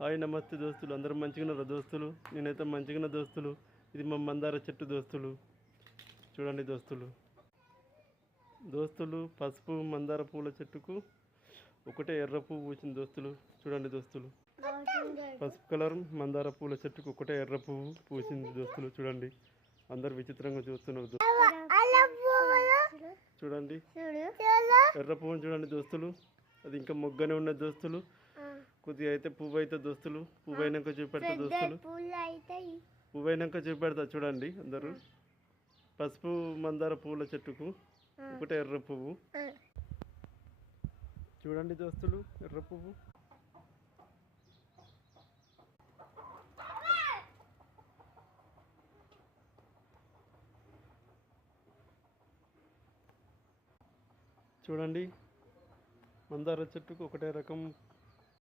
Hi నమస్తే దోస్తులు, అందరూ మంచిగున్నారా దోస్తులు? నేనైతే మంచిగున్న దోస్తులు. ఇది మా మందార చెట్టు దోస్తులు. చూడండి దోస్తులు పసుపు మందార పూల చెట్టుకు ఒకటే ఎర్ర పువ్వు పూసింది దోస్తులు. చూడండి దోస్తులు, పసుపు కలర్ మందార పూల చెట్టుకు ఒకటే ఎర్ర పువ్వు పూసింది దోస్తులు. చూడండి, అందరు విచిత్రంగా చూస్తున్నారు. చూడండి ఎర్ర పువ్వుని చూడండి దోస్తులు, అది ఇంకా మొగ్గనే ఉన్నది దోస్తులు. కొద్దిగా అయితే పువ్వు అయితే దోస్తులు, పువ్వు అయినాక చూపెడతా దోస్తులు, పువ్వు అయినాక చూపెడతా. చూడండి అందరూ, పసుపు మందార పూల చెట్టుకు ఒకటే ఎర్ర పువ్వు. చూడండి దోస్తులు, ఎర్ర పువ్వు. చూడండి, మందార చెట్టుకు ఒకటే రకం